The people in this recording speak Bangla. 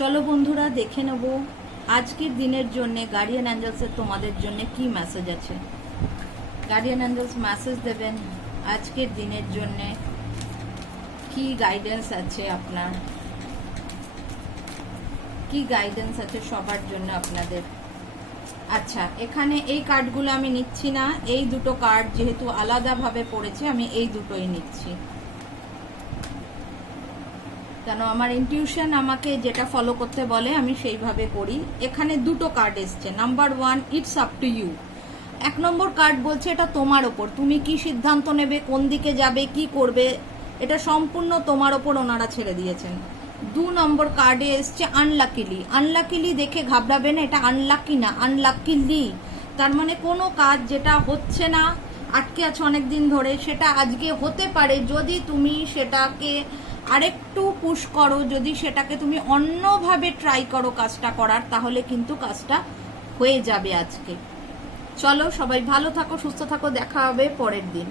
চলো বন্ধুরা দেখে নেব আজকের দিনের জন্য গার্ডিয়ান অ্যাঞ্জেলসের তোমাদের জন্য কি মেসেজ আছে। গার্ডিয়ান অ্যাঞ্জেলস মেসেজ দেবেন আজকের দিনের জন্য, কি গাইডেন্স আছে আপনার, কি গাইডেন্স আছে সবার জন্য আপনাদের। আচ্ছা, এখানে এই কার্ডগুলো আমি নিচ্ছি না, এই দুটো কার্ড যেহেতু আলাদাভাবে পড়েছে আমি এই দুটোই নিচ্ছি, কেন আমার ইনটিউশন আমাকে যেটা ফলো করতে বলে আমি সেইভাবে করি। এখানে দুটো কার্ড এসছে। Number 1, it's up to you. 1 number card বলছে এটা তোমার ওপর, তুমি কি সিদ্ধান্ত নেবে, কোন দিকে যাবে, কি করবে, এটা সম্পূর্ণ তোমার ওপর ওনারা ছেড়ে দিয়েছেন। 2 নম্বর কার্ডে এসছে আনলাকিলি। আনলাকিলি দেখে ঘাবড়াবে না, এটা আনলাকি না, আনলাকিলি। তার মানে কোনো কাজ যেটা হচ্ছে না, আটকে আছে অনেকদিন ধরে, সেটা আজকে হতে পারে যদি তুমি সেটাকে আরেকটু পুশ করো, যদি সেটাকে তুমি অন্যভাবে ট্রাই করো কাজটা করার, তাহলে কিন্তু কাজটা হয়ে যাবে আজকে। চলো সবাই ভালো থাকো, সুস্থ থাকো, দেখা হবে পরের দিন।